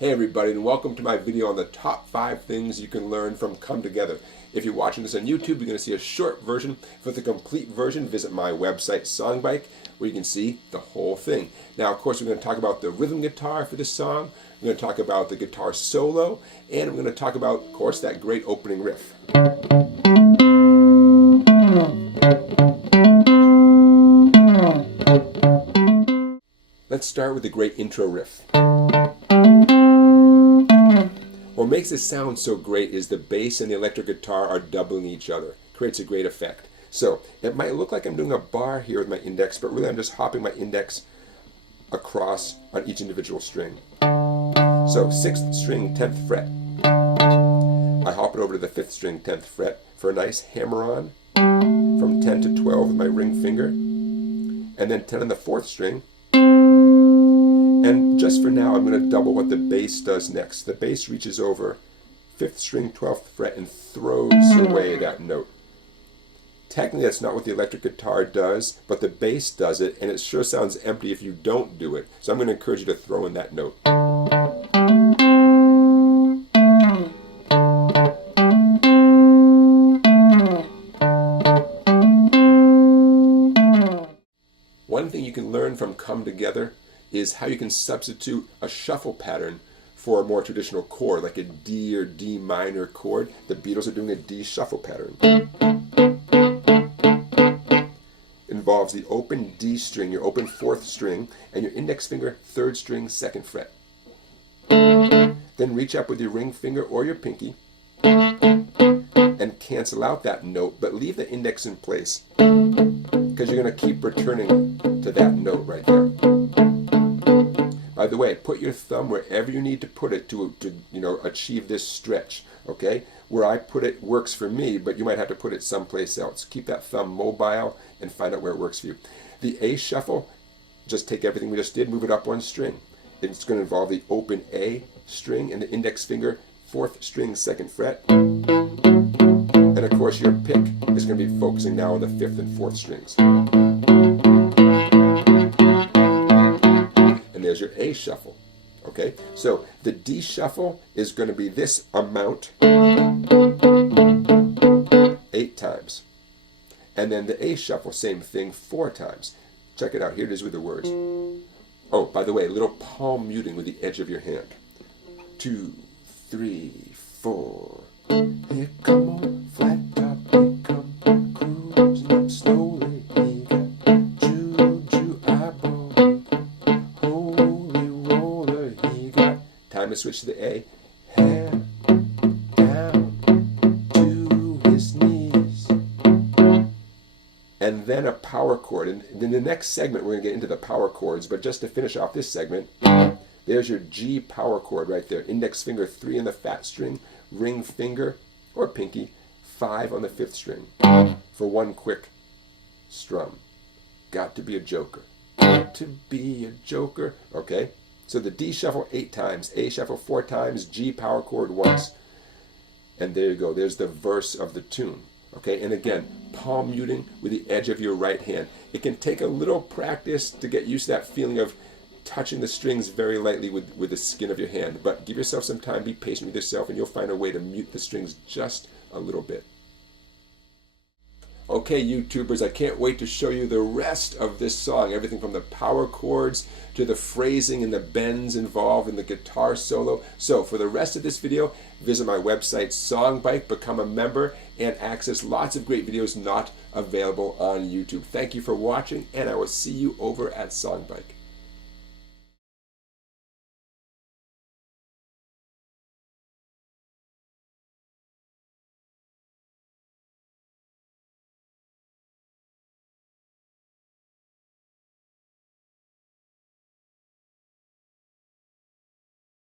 Hey everybody, and welcome to my video on the top 5 things you can learn from Come Together. If you're watching this on YouTube, you're going to see a short version. For the complete version, visit my website, Songbike, where you can see the whole thing. Now, of course, we're going to talk about the rhythm guitar for this song. We're going to talk about the guitar solo, and we're going to talk about, of course, that great opening riff. Let's start with the great intro riff. What makes this sound so great is the bass and the electric guitar are doubling each other. Creates a great effect. So it might look like I'm doing a bar here with my index, but really I'm just hopping my index across on each individual string. So 6th string, 10th fret. I hop it over to the 5th string, 10th fret for a nice hammer-on from 10 to 12 with my ring finger, and then 10 on the 4th string. And just for now, I'm going to double what the bass does next. The bass reaches over 5th string, 12th fret, and throws away that note. Technically, that's not what the electric guitar does, but the bass does it, and it sure sounds empty if you don't do it. So I'm going to encourage you to throw in that note. One thing you can learn from Come Together is how you can substitute a shuffle pattern for a more traditional chord, like a D or D minor chord. The Beatles are doing a D shuffle pattern. Involves the open D string, your open 4th string, and your index finger, 3rd string, 2nd fret. Then reach up with your ring finger or your pinky and cancel out that note, but leave the index in place because you're going to keep returning to that note right there. By the way, put your thumb wherever you need to put it to achieve this stretch, okay? Where I put it works for me, but you might have to put it someplace else. Keep that thumb mobile and find out where it works for you. The A shuffle, just take everything we just did, move it up 1 string. It's going to involve the open A string and the index finger, 4th string, 2nd fret. And of course your pick is going to be focusing now on the 5th and 4th strings. There's your A shuffle, okay? So the D shuffle is going to be this amount 8 times. And then the A shuffle, same thing, 4 times. Check it out. Here it is with the words. Oh, by the way, a little palm muting with the edge of your hand. 2, 3, 4. Here come on, flat top, here come cruising up slowly. He got juju eyeball. Time to switch to the A. Hair down to his knees. And then a power chord. And in the next segment, we're going to get into the power chords. But just to finish off this segment, there's your G power chord right there. Index finger 3 on the fat string, ring finger or pinky 5 on the 5th string for one quick strum. Got to be a joker. Got to be a joker. Okay? So the D shuffle 8 times, A shuffle 4 times, G power chord once. And there you go. There's the verse of the tune. Okay, and again, palm muting with the edge of your right hand. It can take a little practice to get used to that feeling of touching the strings very lightly with the skin of your hand. But give yourself some time, be patient with yourself, and you'll find a way to mute the strings just a little bit. Okay, YouTubers, I can't wait to show you the rest of this song. Everything from the power chords to the phrasing and the bends involved in the guitar solo. So for the rest of this video, visit my website, Songbike, become a member, and access lots of great videos not available on YouTube. Thank you for watching, and I will see you over at Songbike.